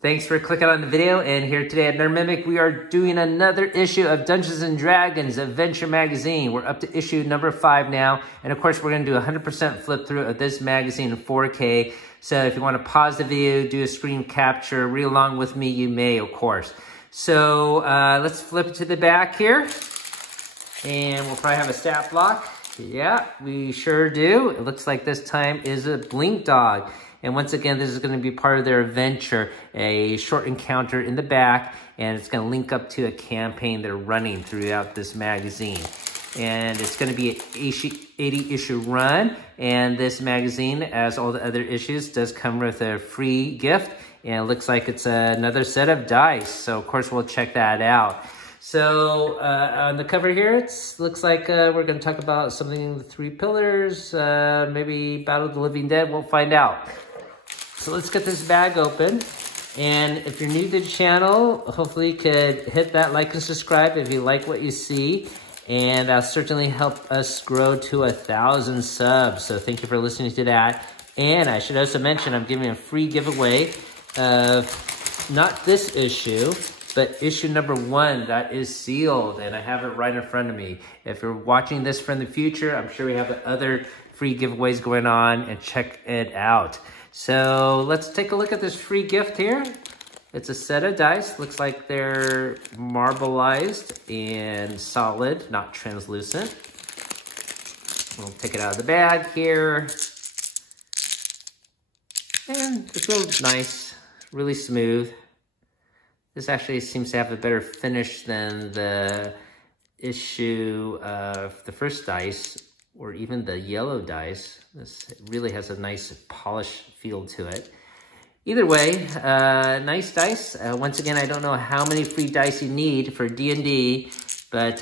Thanks for clicking on the video, and here today at Nerd Mimic, we are doing another issue of Dungeons & Dragons Adventure Magazine. We're up to issue number 5 now, and of course, we're going to do a 100% flip through of this magazine in 4K. So if you want to pause the video, do a screen capture, read along with me, you may, of course. So let's flip to the back here, and we'll probably have a stat block. Yeah, we sure do. It looks like this time is a Blink Dog. And once again, this is going to be part of their adventure, a short encounter in the back, and it's going to link up to a campaign they're running throughout this magazine. And it's going to be an 80 issue run, and this magazine, as all the other issues, does come with a free gift, and it looks like it's another set of dice. So of course we'll check that out. So on the cover here, it looks like we're going to talk about something, the 3 pillars, maybe Battle of the Living Dead, we'll find out. So let's get this bag open. And if you're new to the channel, hopefully you could hit that like and subscribe if you like what you see. And that'll certainly help us grow to 1,000 subs. So thank you for listening to that. And I should also mention I'm giving a free giveaway of not this issue, but issue number 1 that is sealed, and I have it right in front of me. If you're watching this from the future, I'm sure we have other free giveaways going on, and check it out. So let's take a look at this free gift here. It's a set of dice. Looks like they're marbleized and solid, not translucent. We'll take it out of the bag here. And it feels nice, really smooth. This actually seems to have a better finish than the issue of the first dice, or even the yellow dice. This really has a nice polished feel to it. Either way, nice dice. Once again, I don't know how many free dice you need for D&D, but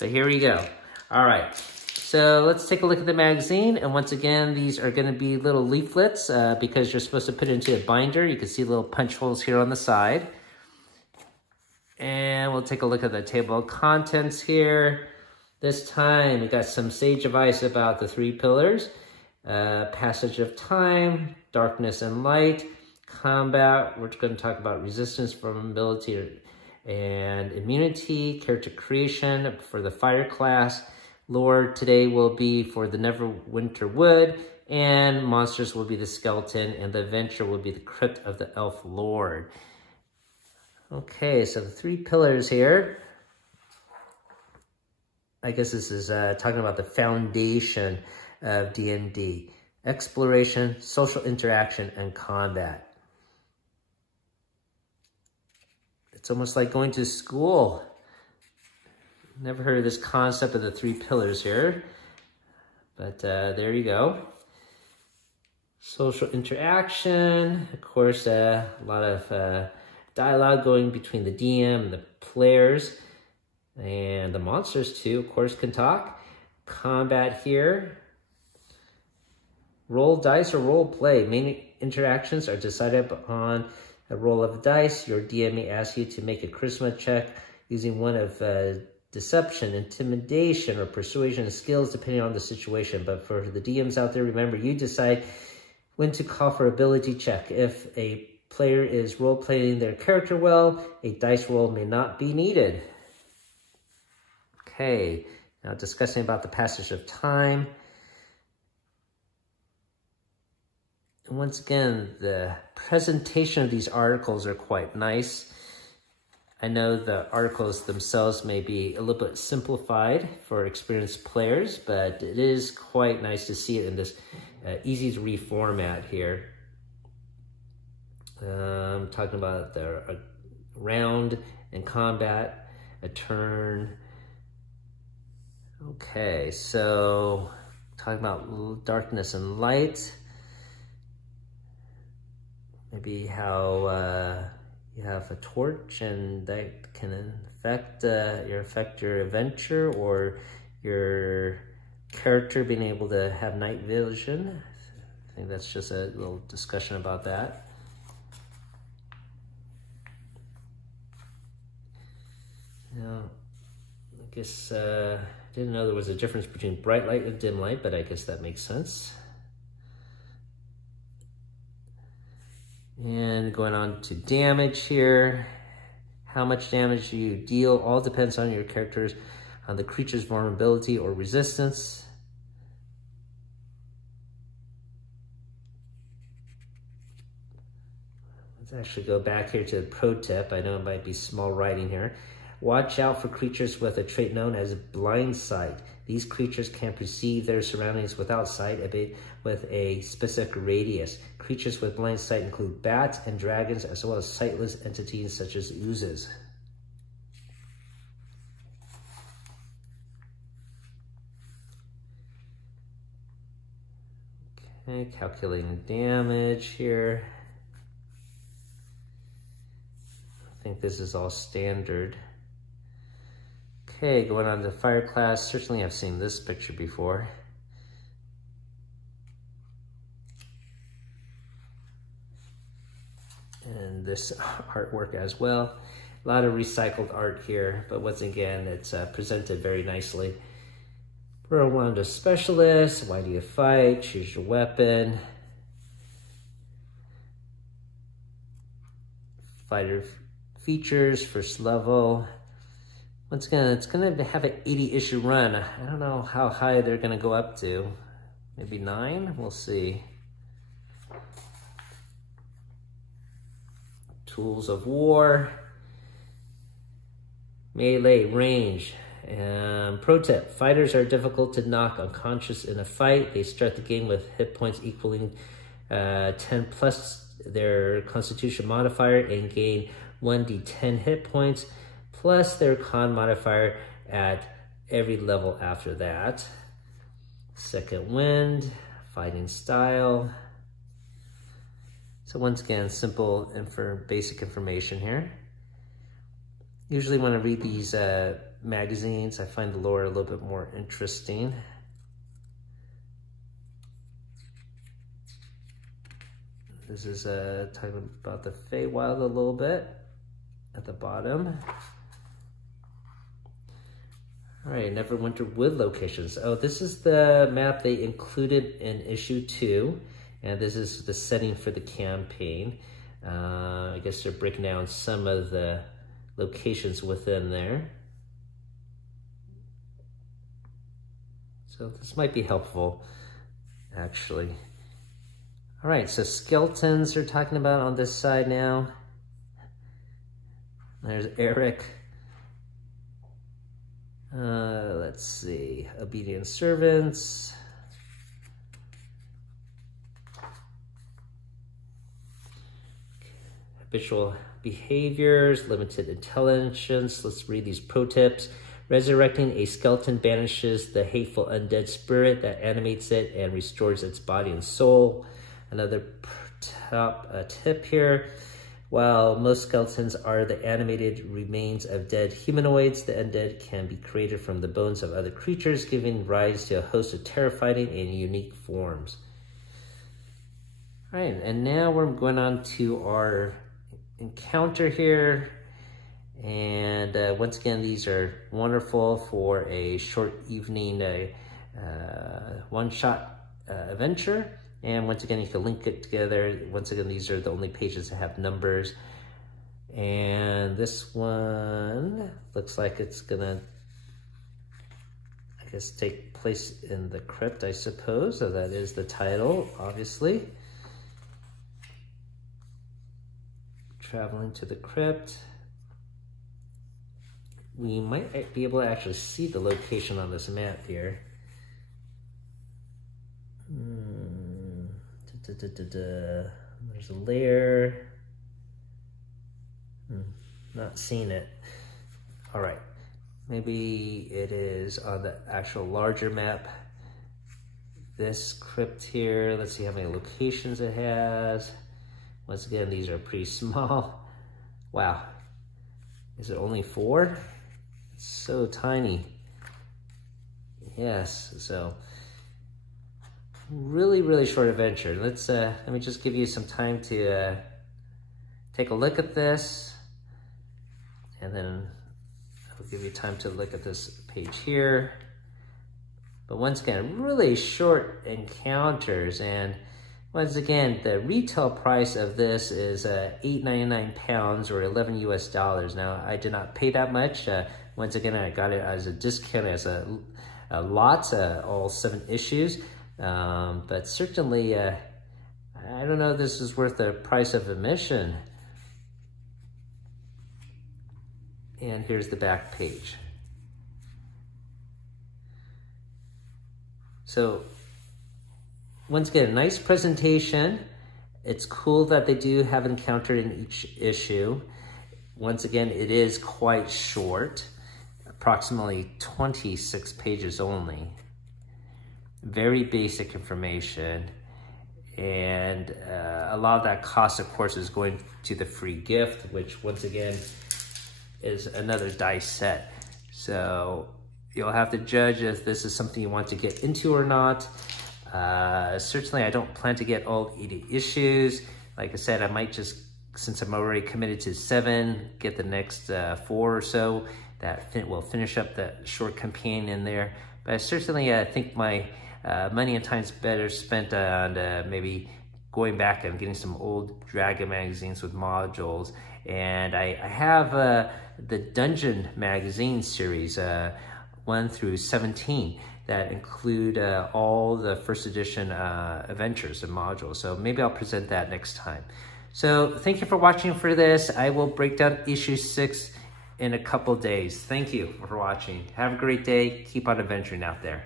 here we go. All right, so let's take a look at the magazine. And once again, these are gonna be little leaflets because you're supposed to put it into a binder. You can see little punch holes here on the side. And we'll take a look at the table of contents here. This time, we got some sage advice about the 3 pillars, passage of time, darkness and light, combat. We're going to talk about resistance, vulnerability, and immunity, character creation for the fire class. Lore today will be for the Neverwinter Wood, and monsters will be the skeleton, and the adventure will be the crypt of the elf lord. Okay, so the 3 pillars here. I guess this is talking about the foundation of D&D. Exploration, social interaction, and combat. It's almost like going to school. Never heard of this concept of the 3 pillars here. But there you go. Social interaction. Of course, a lot of dialogue going between the DM and the players. And the monsters too, of course, can talk. Combat here. Roll dice or role play. Main interactions are decided upon a roll of dice. Your DM may ask you to make a charisma check using one of deception, intimidation, or persuasion skills depending on the situation. But for the DMs out there, remember, you decide when to call for ability check. If a player is role-playing their character well, a dice roll may not be needed. Okay, now discussing about the passage of time. And once again, the presentation of these articles are quite nice. I know the articles themselves may be a little bit simplified for experienced players, but it is quite nice to see it in this easy to read format here. I'm talking about the round and combat, a turn. Okay, so talking about darkness and light. Maybe how you have a torch and that can affect your adventure, or your character being able to have night vision. I think that's just a little discussion about that. Now, I guess I didn't know there was a difference between bright light and dim light, but I guess that makes sense. And going on to damage here. How much damage you deal all depends on your characters, on the creature's vulnerability or resistance. Let's actually go back here to the pro tip. I know it might be small writing here. Watch out for creatures with a trait known as blind sight. These creatures can perceive their surroundings without sight, with a specific radius. Creatures with blind sight include bats and dragons, as well as sightless entities such as oozes. Okay, calculating damage here. I think this is all standard. Okay, going on to fire class. Certainly I've seen this picture before. And this artwork as well. A lot of recycled art here, but once again, it's presented very nicely. Rwanda specialist, why do you fight? Choose your weapon. Fighter features, first level. Once again, it's gonna have an 80 issue run. I don't know how high they're gonna go up to. Maybe 9, we'll see. Tools of war. Melee, range. Pro tip, fighters are difficult to knock unconscious in a fight. They start the game with hit points equaling 10 plus their constitution modifier and gain 1d10 hit points plus their con modifier at every level after that. Second wind, fighting style. So once again, simple and for basic information here. Usually when I read these magazines, I find the lore a little bit more interesting. This is talking about the Feywild a little bit at the bottom. All right, Neverwinter Wood locations. Oh, this is the map they included in issue 2, and this is the setting for the campaign. I guess they're breaking down some of the locations within there. So this might be helpful, actually. All right, so skeletons they're talking about on this side now. There's Eric. Let's see, obedient servants. Habitual behaviors, limited intelligence. Let's read these pro tips. Resurrecting a skeleton banishes the hateful undead spirit that animates it and restores its body and soul. Another top tip here. While most skeletons are the animated remains of dead humanoids, the undead can be created from the bones of other creatures, giving rise to a host of terrifying and unique forms. All right, and now we're going on to our encounter here. And once again, these are wonderful for a short evening one-shot adventure. And once again, you can link it together. Once again, these are the only pages that have numbers. And this one looks like it's gonna, I guess, take place in the crypt, I suppose. So that is the title, obviously. Traveling to the crypt. We might be able to actually see the location on this map here. There's a layer. Not seeing it. All right, maybe it is on the actual larger map. This crypt here, let's see how many locations it has. Once again, these are pretty small. Wow, is it only 4? It's so tiny. Yes, so really short adventure. Let me just give you some time to take a look at this, and then I'll give you time to look at this page here. But once again, really short encounters, and Once again, the retail price of this is £8.99 or $11 US. Now, I did not pay that much. Once again, I got it as a discount, as a lot, all 7 issues. But certainly, I don't know if this is worth the price of admission. And here's the back page. So, once again, a nice presentation. It's cool that they do have an encounter in each issue. Once again, it is quite short, approximately 26 pages only. Very basic information. And a lot of that cost, of course, is going to the free gift, which once again is another dice set. So you'll have to judge if this is something you want to get into or not. Certainly, I don't plan to get all 80 issues. Like I said, I might just, since I'm already committed to 7, get the next 4 or so that will finish up that short campaign in there. But I certainly think my money and time's better spent on maybe going back and getting some old Dragon magazines with modules. And I have the Dungeon magazine series, 1 through 17. That include all the first edition adventures and modules. So maybe I'll present that next time. So thank you for watching for this. I will break down issue 6 in a couple days. Thank you for watching. Have a great day. Keep on adventuring out there.